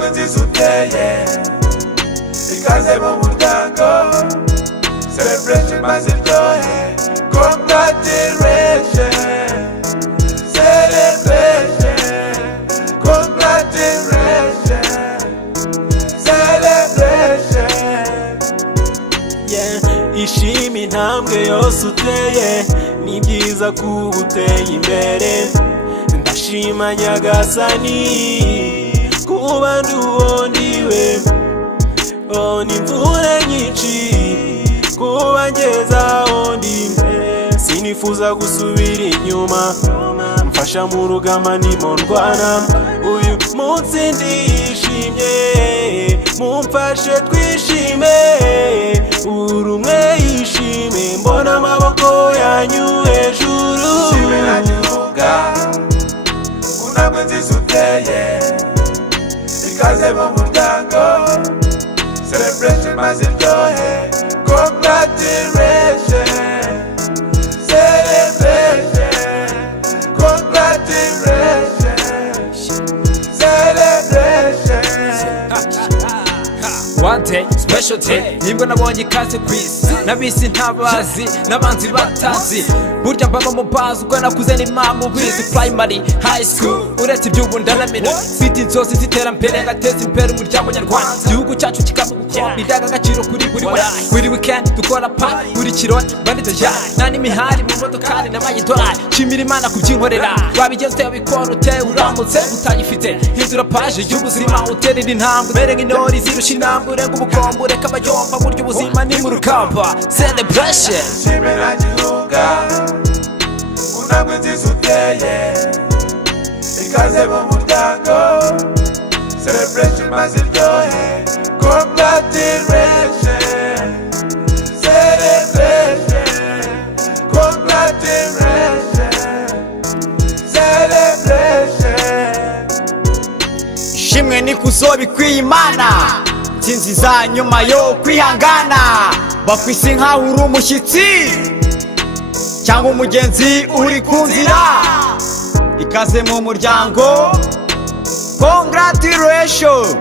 intambwe nziza uteye ikaze mu muryango celebration maze iryohe congratulations celebration congratulations celebration ishima intambwe yose uteye ni byiza kuba uteye imbere ndashima nyagasani kuba ndi uwo ndiwe ni imvura nyinshi kuba ngeze aho ndi sinifuza gusubira inyuma mfasha mu rugamba ndimo ndwana uyu munsi ndishimye mumfashe twishime buri umwe yishime mbona amaboko yanyu hejuru shimira gihuga intambwe nziza uteye ikaze mu muryango celebration maze iryohe congratulations celebration congratulations celebration One day, special day, nibwo nabonye ikaze kwisi nabisi ntabazi n'abanzi batazi burya mbaba mu bazi ubwo nakuze ni mama ubizi primary high school uretse iby'ubu ndaramira mfite inzozi z'iterambere ngateza imbere umuryango nyarwanda igihugu cyacu kikaba gukomba indangagaciro kuri buri wese buri weekend dukora pa buri kirori banditse cyane nta n'imihari mu modokari n'amayidolari nshimira imana kubyinkorera wabigenza utabikora ute uramutse utayifite hindura paje y'ubuzima uterera intambwe mbere nk'intore zirusha intambwe urenga ubukombe ureka abayomba burya ubuzima ni mu rugamba celebration shimira gihuga intambwe nziza uteye ikaze mu muryango celebration maze iryohe congratulations celebration congratulations celebration ishimwe ni kuzobikwiye imana nsinzi za nyuma yo kwihangana bakwisi nkaho uri umushyitsi cyangwa umugenzi uri ku nzira ikaze mu muryango congratulations.